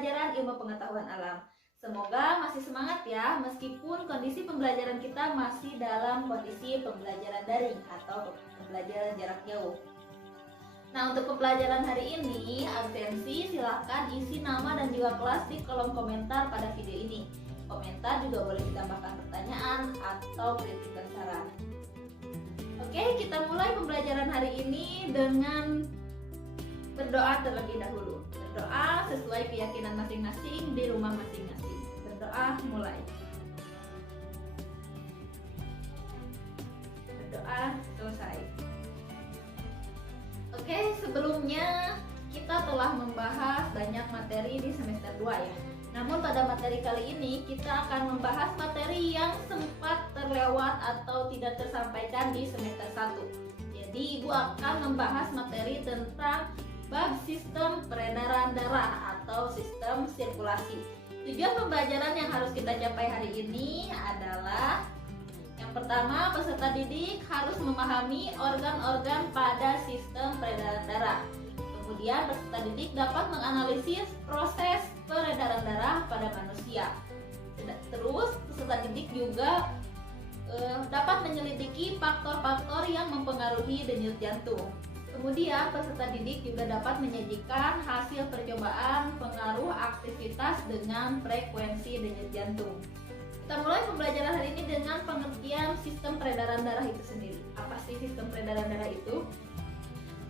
pelajaran ilmu pengetahuan alam. Semoga masih semangat ya, meskipun kondisi pembelajaran kita masih dalam kondisi pembelajaran daring atau pembelajaran jarak jauh. Nah, untuk pembelajaran hari ini, absensi silahkan isi nama dan juga kelas di kolom komentar pada video ini. Komentar juga boleh ditambahkan pertanyaan atau kritik dan saran. Oke, kita mulai pembelajaran hari ini dengan berdoa terlebih dahulu. Berdoa sesuai keyakinan masing-masing di rumah masing-masing. Berdoa mulai. Berdoa selesai. Oke, sebelumnya kita telah membahas banyak materi di semester 2 ya. Namun pada materi kali ini kita akan membahas materi yang sempat terlewat atau tidak tersampaikan di semester 1. Jadi Ibu akan membahas materi tentang bab sistem peredaran darah atau sistem sirkulasi. Tujuan pembelajaran yang harus kita capai hari ini adalah yang pertama, peserta didik harus memahami organ-organ pada sistem peredaran darah. Kemudian peserta didik dapat menganalisis proses peredaran darah pada manusia. Terus peserta didik juga dapat menyelidiki faktor-faktor yang mempengaruhi denyut jantung. Kemudian peserta didik juga dapat menyajikan hasil percobaan pengaruh aktivitas dengan frekuensi denyut jantung. Kita mulai pembelajaran hari ini dengan pengertian sistem peredaran darah itu sendiri. Apa sih sistem peredaran darah itu?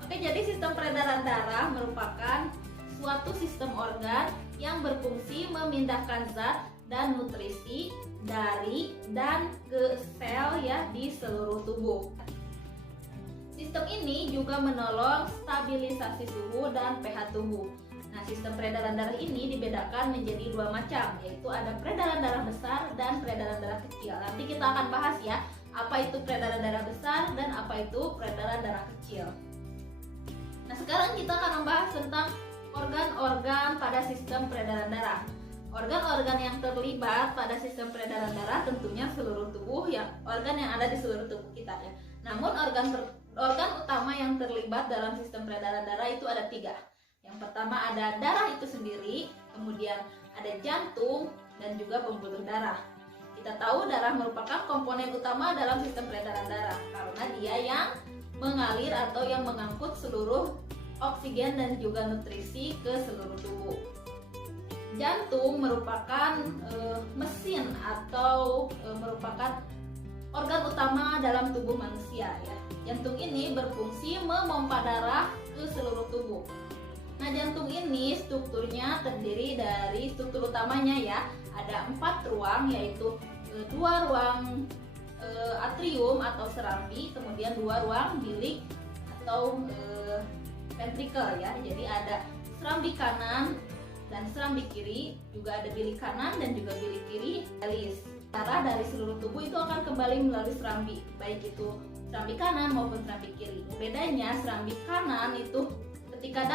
Oke, jadi sistem peredaran darah merupakan suatu sistem organ yang berfungsi memindahkan zat dan nutrisi dari dan ke sel ya di seluruh tubuh. Sistem ini juga menolong stabilisasi suhu dan pH tubuh. Nah, sistem peredaran darah ini dibedakan menjadi dua macam, yaitu ada peredaran darah besar dan peredaran darah kecil. Nanti kita akan bahas ya, apa itu peredaran darah besar dan apa itu peredaran darah kecil. Nah, sekarang kita akan membahas tentang organ-organ pada sistem peredaran darah. Organ-organ yang terlibat pada sistem peredaran darah tentunya seluruh tubuh, ya, organ yang ada di seluruh tubuh kita ya. Namun organ utama yang terlibat dalam sistem peredaran darah itu ada 3. Yang pertama ada darah itu sendiri, kemudian ada jantung, dan juga pembuluh darah. Kita tahu darah merupakan komponen utama dalam sistem peredaran darah karena dia yang mengalir atau yang mengangkut seluruh oksigen dan juga nutrisi ke seluruh tubuh. Jantung merupakan mesin atau merupakan organ utama dalam tubuh manusia ya. Jantung ini berfungsi memompa darah ke seluruh tubuh. Nah, jantung ini strukturnya terdiri dari struktur utamanya ya, ada 4 ruang, yaitu 2 ruang atrium atau serambi, kemudian 2 ruang bilik atau ventricle ya. Jadi ada serambi kanan dan serambi kiri, juga ada bilik kanan dan juga bilik kiri. Darah dari seluruh tubuh itu akan kembali melalui serambi, baik itu serambi kanan maupun serambi kiri. Bedanya serambi kanan itu ketika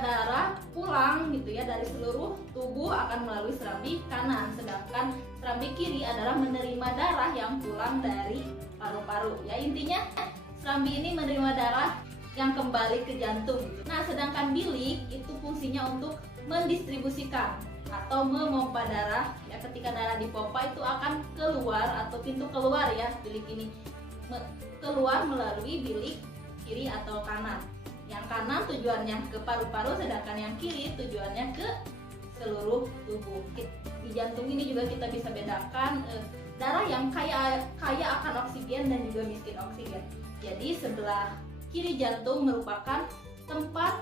darah pulang gitu ya dari seluruh tubuh akan melalui serambi kanan, sedangkan serambi kiri adalah menerima darah yang pulang dari paru-paru. Ya, intinya serambi ini menerima darah yang kembali ke jantung. Nah, sedangkan bilik itu fungsinya untuk mendistribusikan atau memompa darah. Ya, ketika darah dipompa itu akan keluar atau pintu keluar ya, bilik ini keluar melalui bilik kiri atau kanan. Yang kanan tujuannya ke paru-paru, sedangkan yang kiri tujuannya ke seluruh tubuh. Di jantung ini juga kita bisa bedakan darah yang kaya akan oksigen dan juga miskin oksigen. Jadi sebelah kiri jantung merupakan tempat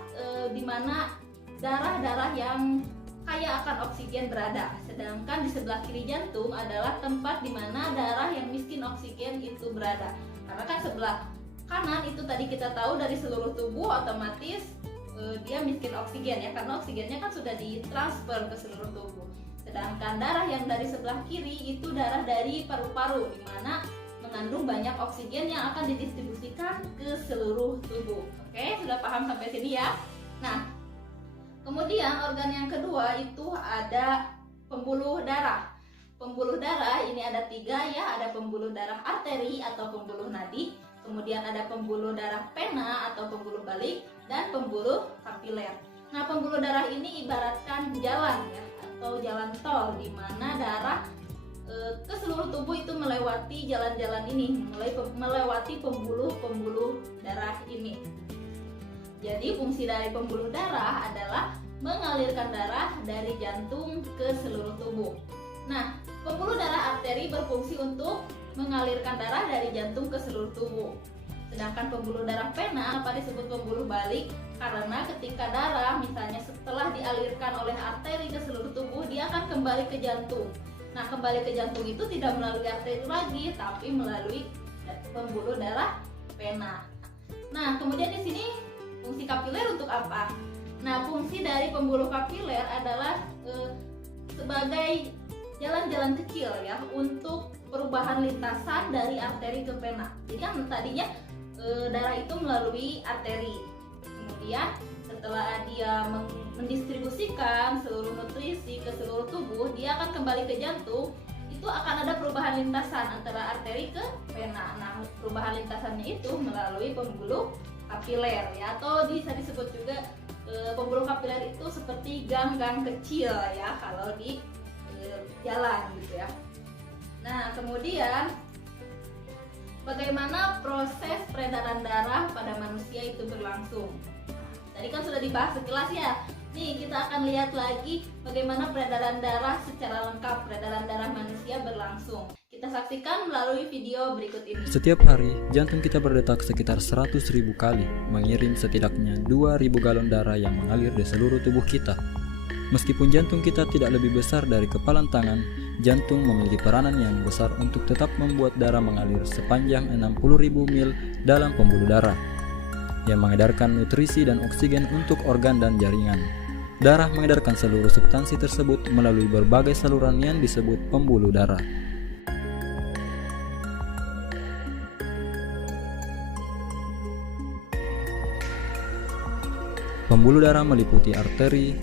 di mana darah-darah yang kaya akan oksigen berada, sedangkan di sebelah kiri jantung adalah tempat di mana darah yang miskin oksigen itu berada. Karena kan sebelah kanan itu tadi kita tahu dari seluruh tubuh otomatis dia miskin oksigen ya, karena oksigennya kan sudah ditransfer ke seluruh tubuh. Sedangkan darah yang dari sebelah kiri itu darah dari paru-paru, di mana mengandung banyak oksigen yang akan didistribusikan ke seluruh tubuh. Oke, sudah paham sampai sini ya? Nah, kemudian organ yang kedua itu ada pembuluh darah. Pembuluh darah ini ada 3 ya, ada pembuluh darah arteri atau pembuluh nadi, kemudian ada pembuluh darah pena atau pembuluh balik, dan pembuluh kapiler. Nah, pembuluh darah ini ibaratkan jalan ya, atau jalan tol, di mana darah ke seluruh tubuh itu melewati jalan-jalan ini, melewati pembuluh-pembuluh darah ini. Jadi fungsi dari pembuluh darah adalah mengalirkan darah dari jantung ke seluruh tubuh. Nah, pembuluh darah arteri berfungsi untuk mengalirkan darah dari jantung ke seluruh tubuh. Sedangkan pembuluh darah vena apa disebut pembuluh balik? Karena ketika darah misalnya setelah dialirkan oleh arteri ke seluruh tubuh, dia akan kembali ke jantung. Nah, kembali ke jantung itu tidak melalui arteri lagi, tapi melalui pembuluh darah vena. Nah, kemudian di sini fungsi kapiler untuk apa? Nah, fungsi dari pembuluh kapiler adalah sebagai jalan-jalan kecil ya untuk perubahan lintasan dari arteri ke vena. Jadi kan tadinya darah itu melalui arteri. Kemudian setelah dia mendistribusikan seluruh nutrisi ke seluruh tubuh, dia akan kembali ke jantung. Itu akan ada perubahan lintasan antara arteri ke vena. Nah, perubahan lintasannya itu melalui pembuluh kapiler ya, atau bisa disebut juga pembuluh kapiler itu seperti gang-gang kecil ya kalau di jalan gitu ya. Nah, kemudian bagaimana proses peredaran darah pada manusia itu berlangsung? Tadi kan sudah dibahas sekilas ya. Nih, kita akan lihat lagi bagaimana peredaran darah secara lengkap, peredaran darah manusia berlangsung. Kita saksikan melalui video berikut ini. Setiap hari, jantung kita berdetak sekitar 100.000 kali, mengirim setidaknya 2.000 galon darah yang mengalir di seluruh tubuh kita. Meskipun jantung kita tidak lebih besar dari kepalan tangan, jantung memiliki peranan yang besar untuk tetap membuat darah mengalir sepanjang 60.000 mil dalam pembuluh darah yang mengedarkan nutrisi dan oksigen untuk organ dan jaringan. Darah mengedarkan seluruh substansi tersebut melalui berbagai saluran yang disebut pembuluh darah. Pembuluh darah meliputi arteri,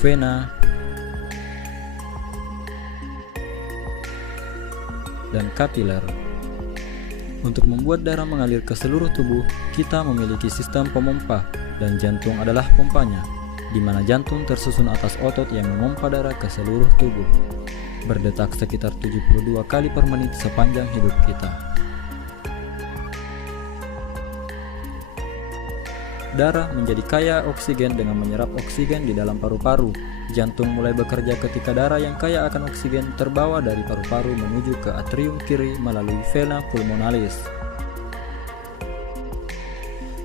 vena, dan kapiler. Untuk membuat darah mengalir ke seluruh tubuh, kita memiliki sistem pemompa dan jantung adalah pompanya, di mana jantung tersusun atas otot yang memompa darah ke seluruh tubuh, berdetak sekitar 72 kali per menit sepanjang hidup kita. Darah menjadi kaya oksigen dengan menyerap oksigen di dalam paru-paru. Jantung mulai bekerja ketika darah yang kaya akan oksigen terbawa dari paru-paru menuju ke atrium kiri melalui vena pulmonalis.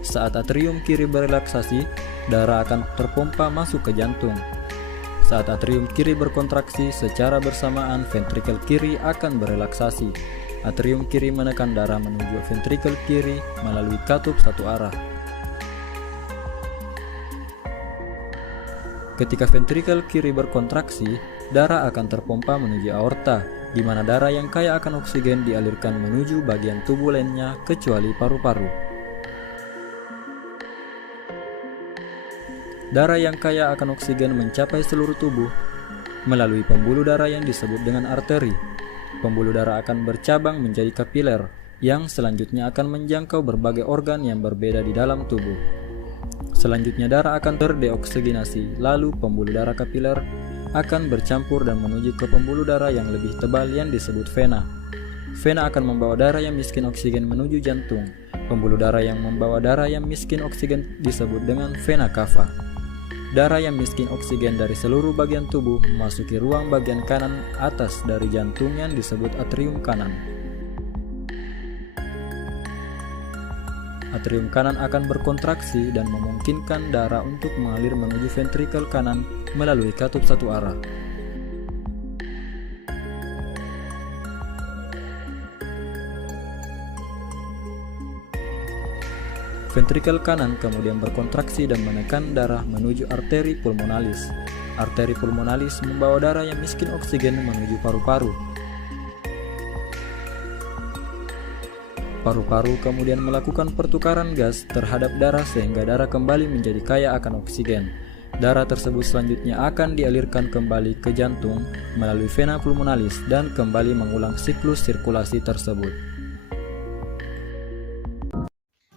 Saat atrium kiri berelaksasi, darah akan terpompa masuk ke jantung. Saat atrium kiri berkontraksi, secara bersamaan ventrikel kiri akan berelaksasi. Atrium kiri menekan darah menuju ventrikel kiri melalui katup satu arah. Ketika ventrikel kiri berkontraksi, darah akan terpompa menuju aorta, di mana darah yang kaya akan oksigen dialirkan menuju bagian tubuh lainnya kecuali paru-paru. Darah yang kaya akan oksigen mencapai seluruh tubuh melalui pembuluh darah yang disebut dengan arteri. Pembuluh darah akan bercabang menjadi kapiler, yang selanjutnya akan menjangkau berbagai organ yang berbeda di dalam tubuh. Selanjutnya darah akan terdeoksigenasi, lalu pembuluh darah kapiler akan bercampur dan menuju ke pembuluh darah yang lebih tebal yang disebut vena. Vena akan membawa darah yang miskin oksigen menuju jantung. Pembuluh darah yang membawa darah yang miskin oksigen disebut dengan vena cava. Darah yang miskin oksigen dari seluruh bagian tubuh memasuki ruang bagian kanan atas dari jantung yang disebut atrium kanan. Atrium kanan akan berkontraksi dan memungkinkan darah untuk mengalir menuju ventrikel kanan melalui katup satu arah. Ventrikel kanan kemudian berkontraksi dan menekan darah menuju arteri pulmonalis. Arteri pulmonalis membawa darah yang miskin oksigen menuju paru-paru. Paru-paru kemudian melakukan pertukaran gas terhadap darah sehingga darah kembali menjadi kaya akan oksigen. Darah tersebut selanjutnya akan dialirkan kembali ke jantung melalui vena pulmonalis dan kembali mengulang siklus sirkulasi tersebut.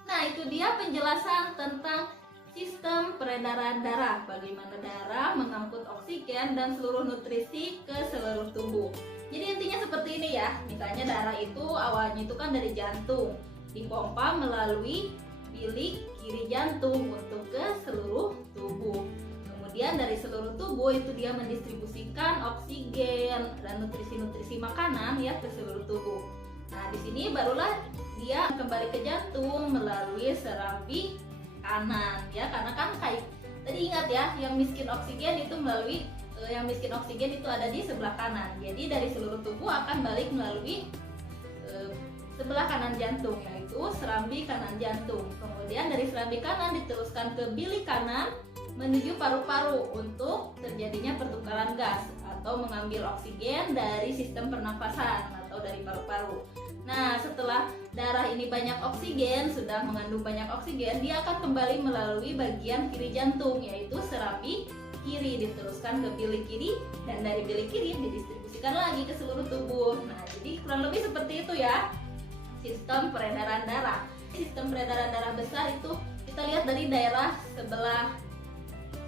Nah, itu dia penjelasan tentang sistem peredaran darah, bagaimana darah mengangkut oksigen dan seluruh nutrisi ke seluruh tubuh. Jadi intinya seperti ini ya, misalnya darah itu awalnya itu kan dari jantung, dipompa melalui bilik kiri jantung untuk ke seluruh tubuh. Kemudian dari seluruh tubuh itu dia mendistribusikan oksigen dan nutrisi-nutrisi makanan ya ke seluruh tubuh. Nah, di sini barulah dia kembali ke jantung melalui serambi kanan ya, karena kan kayak tadi ingat ya, yang miskin oksigen itu melalui itu ada di sebelah kanan. Jadi dari seluruh tubuh akan balik melalui sebelah kanan jantung, yaitu serambi kanan jantung. Kemudian dari serambi kanan diteruskan ke bilik kanan menuju paru-paru untuk terjadinya pertukaran gas atau mengambil oksigen dari sistem pernafasan atau dari paru-paru. Nah, setelah darah ini banyak oksigen, sudah mengandung banyak oksigen, dia akan kembali melalui bagian kiri jantung, yaitu serambi kiri, diteruskan ke bilik kiri, dan dari bilik kiri didistribusikan lagi ke seluruh tubuh. Nah, jadi kurang lebih seperti itu ya sistem peredaran darah. Sistem peredaran darah besar itu kita lihat dari daerah sebelah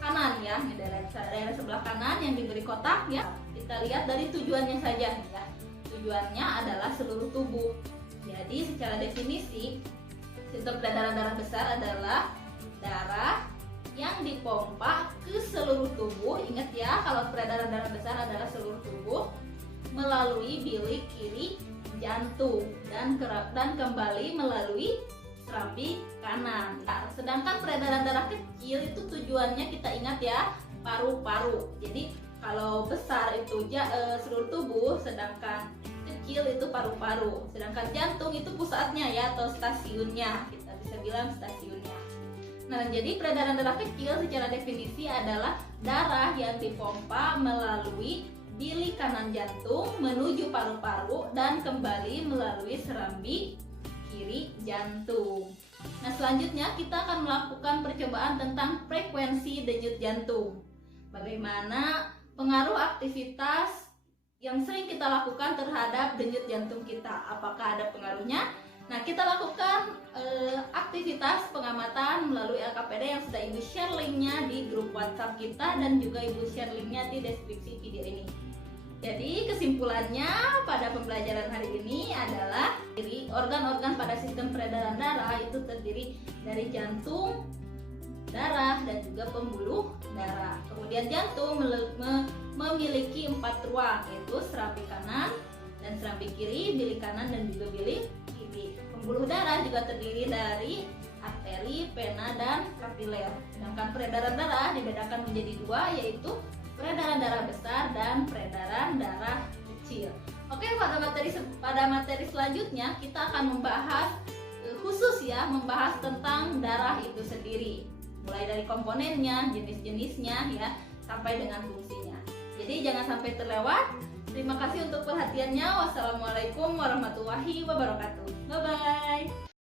kanan ya, daerah sebelah kanan yang diberi kotak ya. Kita lihat dari tujuannya saja ya. Tujuannya adalah seluruh tubuh. Jadi secara definisi sistem peredaran darah besar adalah darah yang dipompa ke seluruh tubuh. Ingat ya, kalau peredaran darah besar adalah seluruh tubuh melalui bilik kiri jantung dan kembali melalui serambi kanan. Nah, sedangkan peredaran darah kecil itu tujuannya kita ingat ya, paru-paru. Jadi kalau besar itu seluruh tubuh, sedangkan kecil itu paru-paru. Sedangkan jantung itu pusatnya ya, atau stasiunnya, kita bisa bilang stasiunnya. Nah, jadi peredaran darah kecil secara definisi adalah darah yang dipompa melalui bilik kanan jantung menuju paru-paru dan kembali melalui serambi kiri jantung. Nah, selanjutnya kita akan melakukan percobaan tentang frekuensi denyut jantung. Bagaimana pengaruh aktivitas yang sering kita lakukan terhadap denyut jantung kita? Apakah ada pengaruhnya? Nah, kita lakukan aktivitas pengamatan melalui LKPD yang sudah Ibu share linknya di grup WhatsApp kita, dan juga Ibu share linknya di deskripsi video ini. Jadi kesimpulannya pada pembelajaran hari ini adalah organ-organ pada sistem peredaran darah itu terdiri dari jantung, darah, dan juga pembuluh darah. Kemudian jantung memiliki 4 ruang, yaitu serambi kanan dan serambi kiri, bilik kanan dan juga bilik kiri. Pembuluh darah juga terdiri dari arteri, vena, dan kapiler. Sedangkan peredaran darah dibedakan menjadi 2, yaitu peredaran darah besar dan peredaran darah kecil. Oke, pada materi selanjutnya kita akan membahas membahas tentang darah itu sendiri, mulai dari komponennya, jenis-jenisnya ya, sampai dengan fungsinya. Jadi jangan sampai terlewat. Terima kasih untuk perhatiannya. Wassalamualaikum warahmatullahi wabarakatuh. Bye bye.